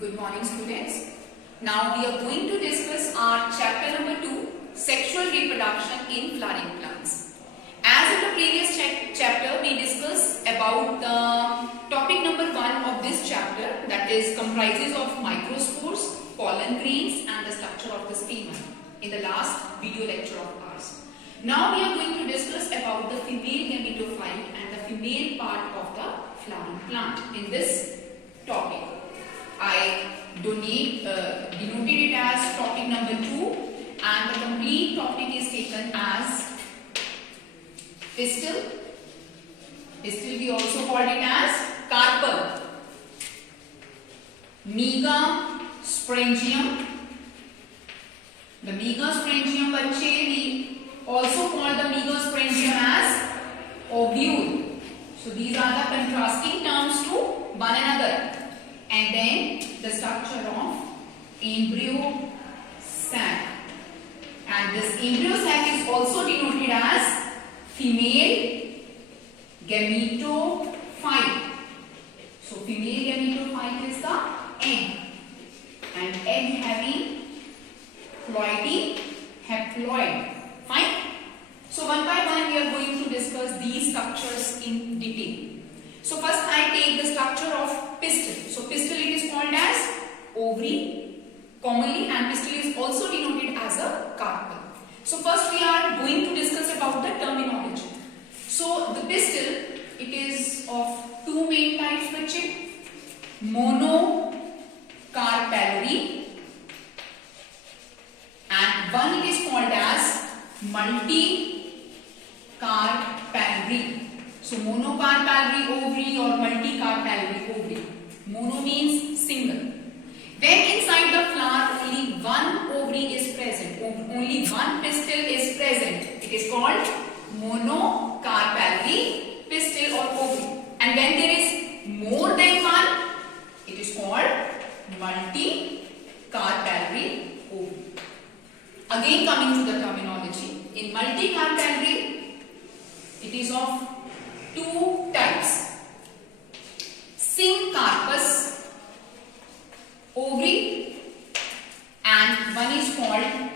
Good morning, students. Now we are going to discuss our chapter number 2, sexual reproduction in flowering plants. As in the previous chapter, we discussed about the topic number 1 of this chapter, that is comprises of microspores, pollen grains and the structure of the stamen in the last video lecture of ours. Now we are going to discuss about the female gametophyte and the female part of the flowering plant in this topic. I denoted it as topic number 2 and the complete topic is taken as pistil. Pistil we also called it as carpel, megasprangium. The megasprangium बच्चे we also call the megasprangium as ovule. So these are the contrasting terms to one another. And then the structure of embryo sac, and this embryo sac is also denoted as female gametophyte. So female gametophyte is the egg, and egg having ploidy haploid. Fine. So one by one we are going to discuss these structures in detail. So first I take the structure of pistil. So pistil it is called as ovary commonly, and pistil is also denoted as a carpel. So first we are going to discuss about the terminology. So the pistil, it is of two main types बच्चे, monocarpellary and one it is called as multicarpellary. So monocarpellary ovary or multicarpellary ovary. Mono means single. When inside the flower only one ovary is present, only one pistil is present, it is called monocarpellary pistil or ovary. And when there is more than one, it is called multicarpellary ovary. Again coming to the terminology, in multicarpellary, it is of two types, syncarpous ovary and one is called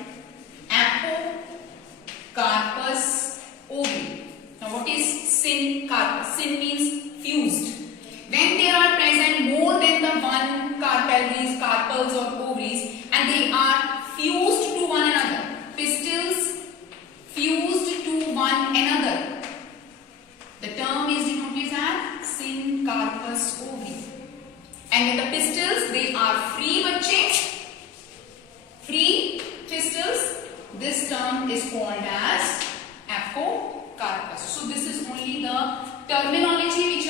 apocarpous ovary. Now what is syncarpous? Syn means fused. When there are present more than the one carpellaries, carpels or ovaries and they are fused to one another, pistils fused to one another, the term is denoted as syncarpous ovary. And when the pistils they are free बच्चे, free pistils, this term is called as apocarpous. So this is only the terminology which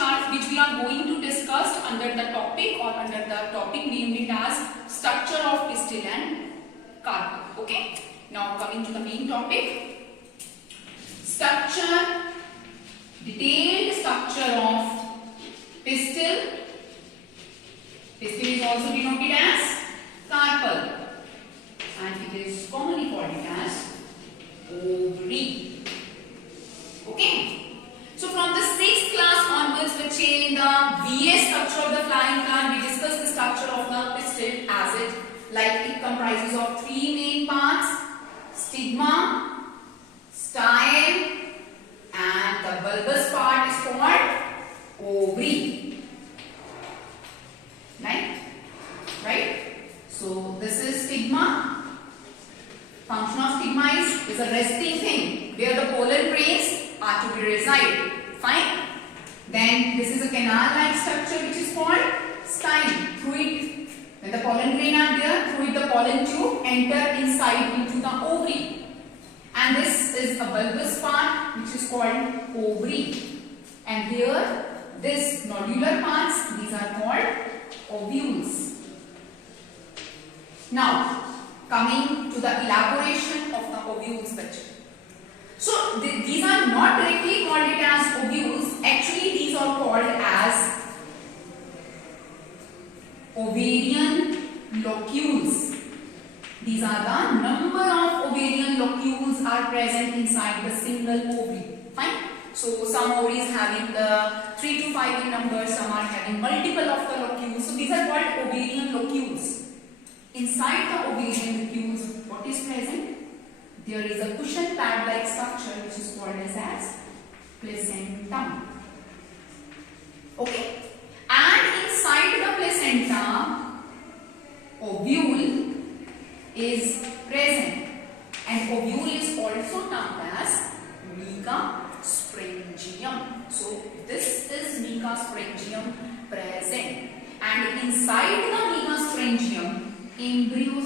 we are going to discuss under the topic or under the topic named it as structure of pistil and carpel. Okay. Now coming to the main topic, structure. Detailed structure of pistil. Pistil is also denoted as carpel and it is commonly called as ovary. Okay. So from the 6th class onwards, which in the VS structure of the flowering plant, we discussed the structure of the pistil as it comprises of three main parts: stigma, style, and the bulbous part is called ovary. Right? So this is stigma. Function of stigma is a resting thing where the pollen grains are to be reside. Fine. Then this is a canal-like structure which is called style. Through it, when the pollen grain are there, through it the pollen tube enter inside into the ovary. And this is a bulbous part which is called ovary. And here this nodular parts, these are called ovules. Now coming to the elaboration of the ovules. So these are not directly called it as ovules. Actually these are called as ovarian locules. These are the number of ovarian locules are present inside the single ovary. Fine. So some ovaries having the 3 to 5 in number, some are having multiple of the locules. So these are called ovarian locules. there is a cushion pad-like structure which is called as placenta. Okay, and inside the placenta, ovule is present, and ovule is also termed as megasprangium. So this is megasprangium present, and inside the megasprangium, embryo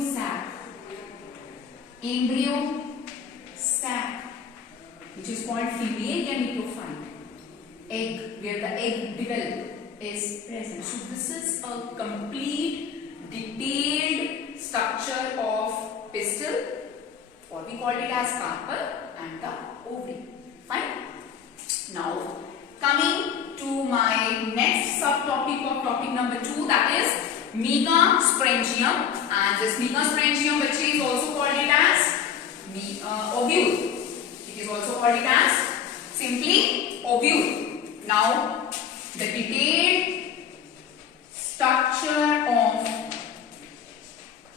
sac, which is called female gametophyte, egg, where the egg develop, is present. So this is a complete detailed structure of pistil, or we call it as carpel, and the ovary. Fine. Now coming to my next subtopic of topic number 2, that is megasprangium, and this megasprangium, which is also called it as ovule. It is also called it as simply ovule. Now the detailed structure of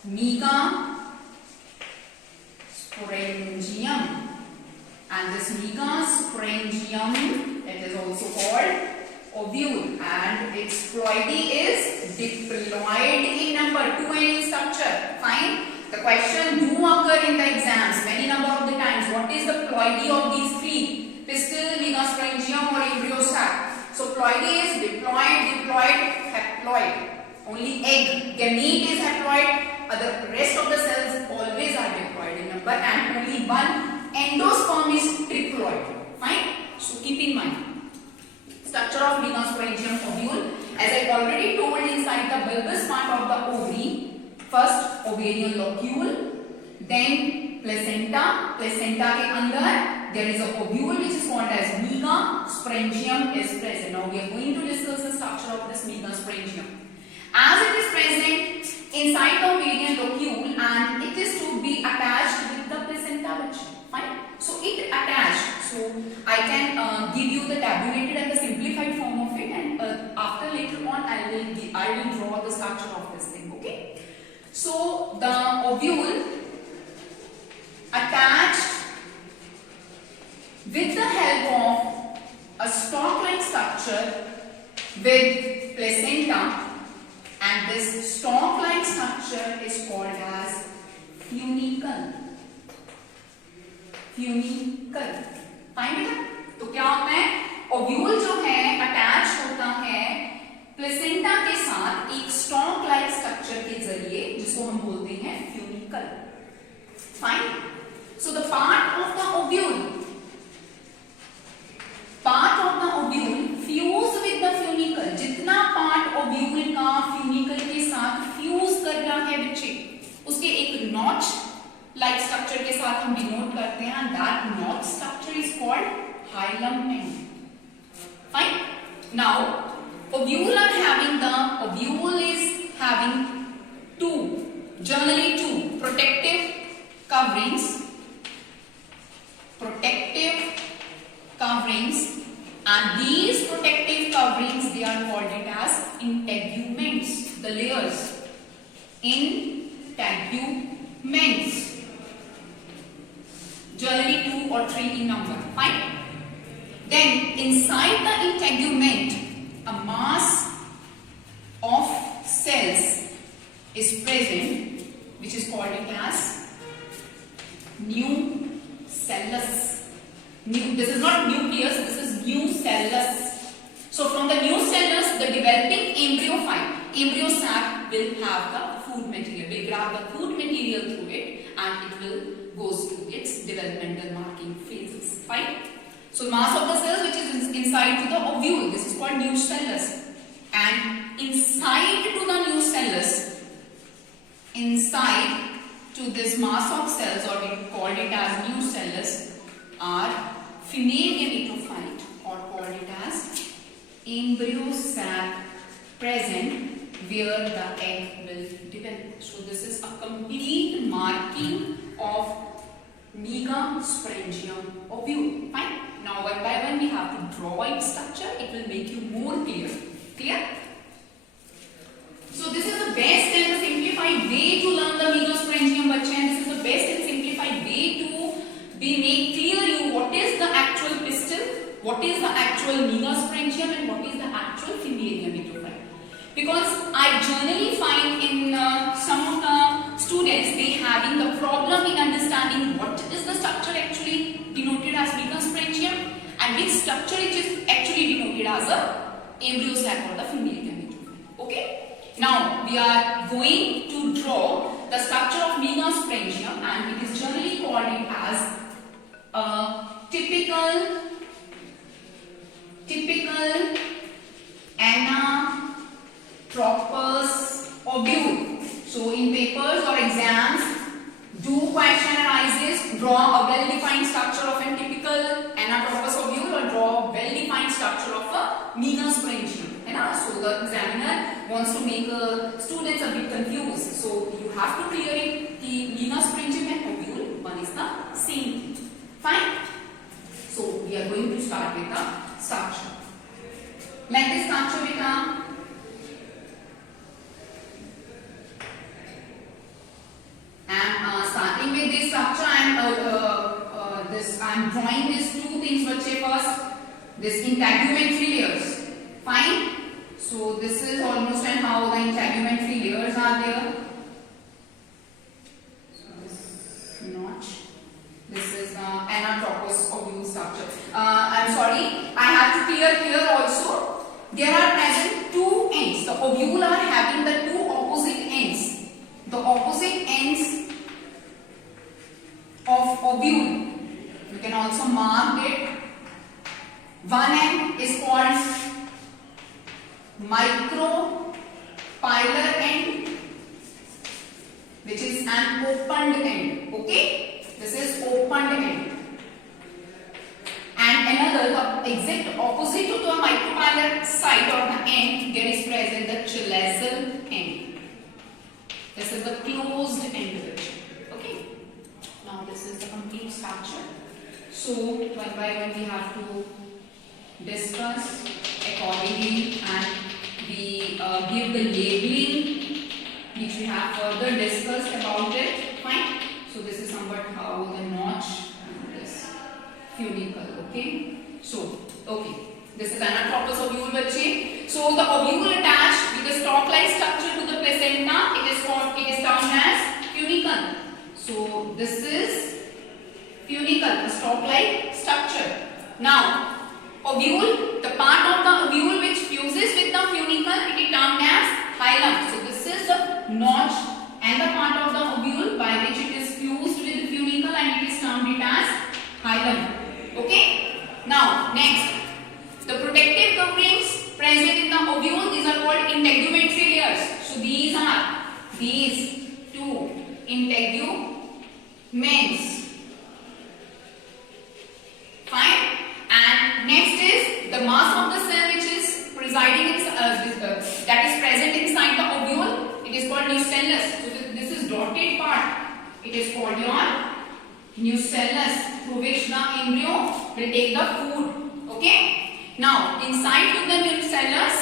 megasprangium, and this megasprangium, it is also called ovule, and its ploidy is diploid in number, 2 in structure. Fine. The question do occur in the exams many number of the times. What is the ploidy of these three? Pistil, megasprangium, or embryo sac? So ploidy is diploid, haploid. Only egg, gamete is haploid. Other rest of the cells always are diploid in number, and only one endosperm is triploid. Fine. So keep in mind. Structure of megasprangium ovule, as I already told, inside the bulbous part of the ovary. First ovarian locule, then placenta. Placenta के अंदर there is a ovule which is called as megasprangium is present. Now we are going to discuss the structure of this megasprangium. As it is present inside the ovarian locule, and it is to be attached with the placenta. Fine. So it attached. So I can give you the tabulated and the simplified form of it, and after later on I will draw the structure of this thing. Okay. So the ovule attached with the help of a stalk-like structure with placenta, and this stalk-like structure is called as funicle. Fine बेटा, तो क्या होता है, ovule जो है attach होता है placenta के साथ एक स्टॉक लाइक स्ट्रक्चर के जरिए, जिसको हम बोलते हैं funicle. Fine. So the part of the ovule fuse with the funicle. जितना पार्ट ओव्यूल का फ्यूनिकल के साथ फ्यूज कर रहा है बच्चे, उसके एक नॉच लाइक स्ट्रक्चर के साथ हम डिनोट करते हैं. That notch structure is called hilum and. Fine. Now ovule is having generally two protective coverings, and these protective coverings, they are called it as integuments. The layers, integuments, generally 2 or 3 in number. Fine. Then inside the integument, a mass of cells is present, which is called it as nucellus. This is not nucleus, this is nucellus. So from the nucellus, the developing embryo sac will have the food material, will grab the food material through it, and it will goes to its developmental marking phases. Fine. So mass of the cells which is inside to the ovule, this is called nucellus, and inside to the nucellus, inside to this mass of cells, or we call it as nucellus, are female gametophyte, or called it as embryo sac present, where the egg will develop. So this is a complete marking of megasprangium ovule. Fine. Now one by one we have to draw its structure. It will make you more clear. Clear? So this is the best and the simplified way to learn the megasprangium, bachche. This is the best and simplified way to because I generally find in some of the students they having the problem in understanding what is the structure actually denoted as Meagher sporangium and which structure it is actually denoted as a embryo sac or the female gametophyte. Okay. Now we are going to draw the structure of Meagher sporangium and it is generally called it as a typical Anatropous ovule. So in papers or exams, do question arises, draw a well-defined structure of a typical Anatropous ovule or draw a well-defined structure of a Meagher sporangium. So the examiner wants to make students a bit confused. So you have to clear it. The Meagher sporangium and ovule, one is the same thing. Fine. So we are going to start with the structure. Like this structure become starting with this structure. I am drawing these two things. First, this integumentary layers. Fine. So this is almost and how the integumentary layers are there. So this notch. This is the Anatropous ovule structure. I am sorry. I have to clear here also. There are present two ends. The ovule are having the two opposite ends. The opposite ends of ovule. You can also mark it. One end is called micropylar end, which is an opened end. Okay, this is opened end. And another, the exact opposite to the micropylar side or the end, there is present the chalazal end. This is the closed end. Okay. Now this is the complete structure. So one by one we have to discuss accordingly and we give the labeling which we have further discussed about it. Fine. So this is somewhat how the notch and this funicle. Okay. So okay. This is Anatropous ovule bache. So the ovule attached with a stalk-like structure to the placenta. It is termed as funicle. So this is funicle, a stalk-like structure. Now ovule, the part of the ovule which fuses with the funicle, it is termed as hilum. So this is the notch and the part of the ovule by which it is fused with the funicle and it is termed it as hilum. Okay. Now next, the protective coverings present in the ovule, these are called integumentary layers. So these are these two integuments. Fine. And next is the mass of the cell which is presiding in, that is present inside the ovule. It is called nucellus. So this is dotted part. It is called your nucellus, through which the embryo will take the food. Okay. Now inside to the nucellus,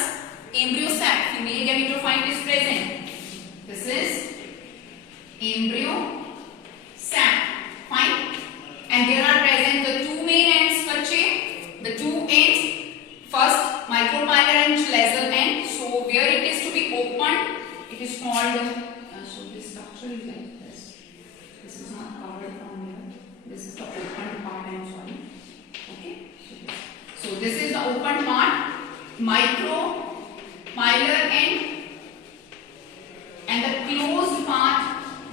embryo sac, female gametophyte is present. This is embryo sac. Fine. And there are present the two main ends. The two ends, first micropylar and chalazal end. So where it is to be opened, it is called. So this structure is like this. This is not covered from here. This is the open part. I am sorry. Okay. So this is the open part, micropylar end, and the closed part,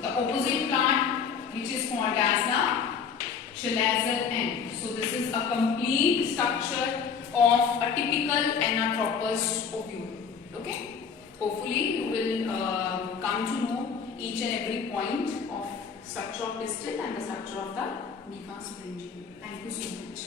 the opposite part, which is called as the chalazal end. So this is a complete structure of a typical Anatropous ovule. Okay. Hopefully you will come to know each and every point of structure of pistil and the structure of the Meagher sporangium. Thank you so much.